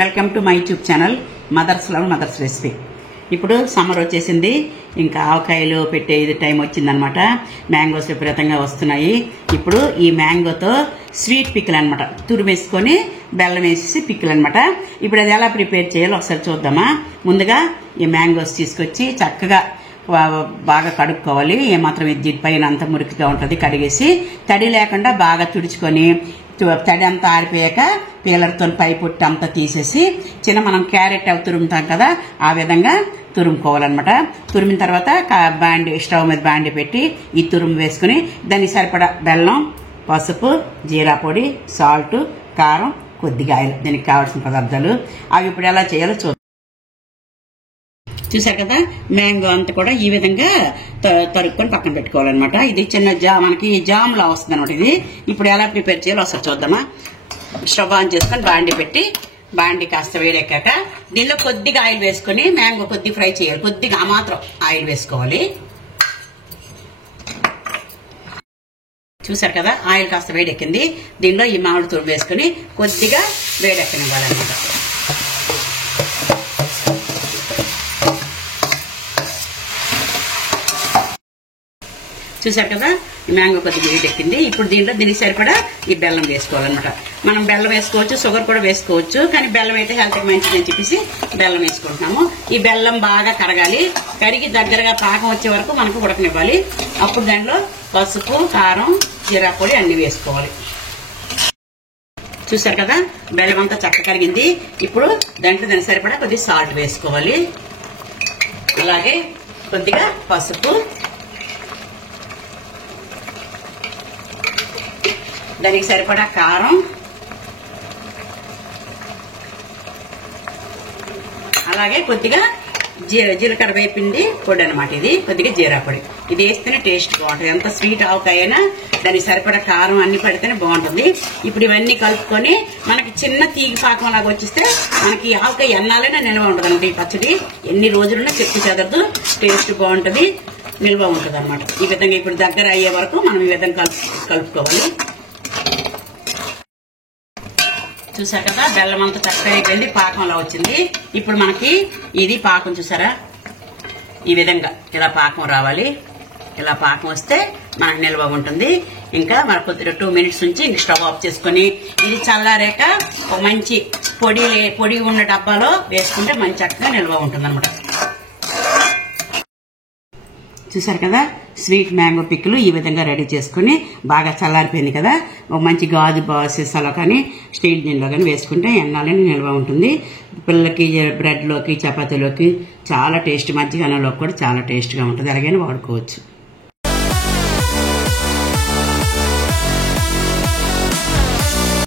Welcome to my YouTube channel mother's love mother's recipe. ఇప్పుడు summer వచ్చేసింది, ఇంకా ఆవకాయలు పెట్టే ఇది టైం వచ్చిందనమాట. మ్యాంగోస్ విపరీతంగా వస్తున్నాయి. ఇప్పుడు ఈ మ్యాంగోతో స్వీట్ పికిల్ అనమాట, తురిమేసుకొని బెల్లం వేసేసి పికిల్ అనమాట. ఇప్పుడు అది ఎలా ప్రిపేర్ చేయాలో ఒకసారి చూద్దామా. ముందుగా ఈ మ్యాంగోస్ తీసుకొచ్చి చక్కగా బాగా కడుక్కోవాలి. ఏమాత్రం ఇది పైన అంత మురికిగా ఉంటుంది. కడిగేసి తడి లేకుండా బాగా తుడుచుకొని తడి అంతా ఆరిపోయాక పీలర్తో పై పొట్టు అంతా తీసేసి మనం క్యారెట్ అవి తురుముతాం కదా, ఆ విధంగా తురుముకోవాలన్నమాట. తురిమిన తర్వాత స్టవ్ మీద బాండి పెట్టి ఈ తురుము వేసుకుని దానికి సరిపడా బెల్లం, పసుపు, జీరా పొడి, సాల్ట్, కారం, కొద్దిగా ఆయిల్, దీనికి కావాల్సిన పదార్థాలు. అవి ఇప్పుడు ఎలా చేయాలో చూసారు కదా. మ్యాంగో అంతా కూడా ఈ విధంగా తరుక్కొని పక్కన పెట్టుకోవాలన్నమాట. ఇది చిన్న మనకి జామ్ లా వస్తుంది అనమాట. ఇది ఇప్పుడు ఎలా ప్రిపేర్ చేయాలో ఒకసారి చూద్దామా. స్టవ్ ఆన్ చేసుకొని బాండి పెట్టి బాండి కాస్త వేడెక్కాక దీనిలో కొద్దిగా ఆయిల్ వేసుకొని మ్యాంగో కొద్దిగా ఫ్రై చేయాలి. కొద్దిగా ఆ మాత్రం ఆయిల్ వేసుకోవాలి. చూసారు కదా, ఆయిల్ కాస్త వేడెక్కింది. దీనిలో ఈ మామిడి తురుము వేసుకుని కొద్దిగా వేడెక్కనివ్వాలన్నమాట. చూసారు కదా, ఈ మ్యాంగో కొద్దిగా వేడెక్కింది. ఇప్పుడు దీనికి సరిపడా ఈ బెల్లం వేసుకోవాలన్నమాట. మనం బెల్లం వేసుకోవచ్చు, షుగర్ కూడా వేసుకోవచ్చు, కానీ బెల్లం అయితే హెల్త్కి మంచిదని చెప్పేసి బెల్లం వేసుకుంటున్నాము. ఈ బెల్లం బాగా కరగాలి. కరిగి దగ్గరగా పాకం వచ్చే వరకు మనకు ఉడకనివ్వాలి. అప్పుడు దాంట్లో పసుపు, కారం, జీరా పొడి అన్ని వేసుకోవాలి. చూసారు కదా, బెల్లం అంతా చక్క కరిగింది. ఇప్పుడు దానికి సరిపడా కొద్దిగా సాల్ట్ వేసుకోవాలి. అలాగే కొద్దిగా పసుపు, దానికి సరిపడా కారం, అలాగే కొద్దిగా జీలకర్ర వేపిండి పొడి అనమాట. ఇది కొద్దిగా జీరా పొడి. ఇది వేస్తేనే టేస్ట్ బాగుంటుంది. ఎంత స్వీట్ ఆవకాయైనా దానికి సరిపడా కారం అన్ని పడితేనే బాగుంటుంది. ఇప్పుడు ఇవన్నీ కలుపుకొని మనకి చిన్న తీగి పాకం లాగా వచ్చేస్తే మనకి ఆవకాయ ఎన్నాలైనా నిల్వ ఉంటుంది అనమాట. ఈ పచ్చడి ఎన్ని రోజులున్నా చెక్కు చెదరదు, టేస్ట్ బాగుంటుంది, నిల్వ ఉంటుంది అనమాట. ఈ విధంగా ఇప్పుడు దగ్గర అయ్యే వరకు మనం ఈ విధంగా కలుపుకోవాలి. చూసారు కదా, బెల్లం అంతా చక్కగా అయిపోయింది, పాకంలా వచ్చింది. ఇప్పుడు మనకి ఇది పాకం చూసారా, ఈ విధంగా ఇలా పాకం రావాలి. ఇలా పాకం వస్తే మనకు నిల్వ ఉంటుంది. ఇంకా మనకు కొద్దిగా 2 మినిట్స్ నుంచి ఇంక స్టవ్ ఆఫ్ చేసుకుని ఇది చల్లారాక ఒక మంచి పొడి ఉన్న డబ్బాలో వేసుకుంటే మంచి చక్కగా నిల్వ ఉంటుంది అనమాట. చూసారు కదా, స్వీట్ మ్యాంగో పిక్కులు ఈ విధంగా రెడీ చేసుకుని బాగా చల్లారిపోయింది కదా. ఒక మంచి గాజు సీసాలో కానీ స్టీల్ గిన్నెలో కానీ వేసుకుంటే ఎన్నాలని నిల్వ ఉంటుంది. పిల్లలకి బ్రెడ్లోకి, చపాతీలోకి చాలా టేస్ట్, మజ్జిగ అన్నంలోకి కూడా చాలా టేస్ట్గా ఉంటుంది. అలాగే వాడుకోవచ్చు.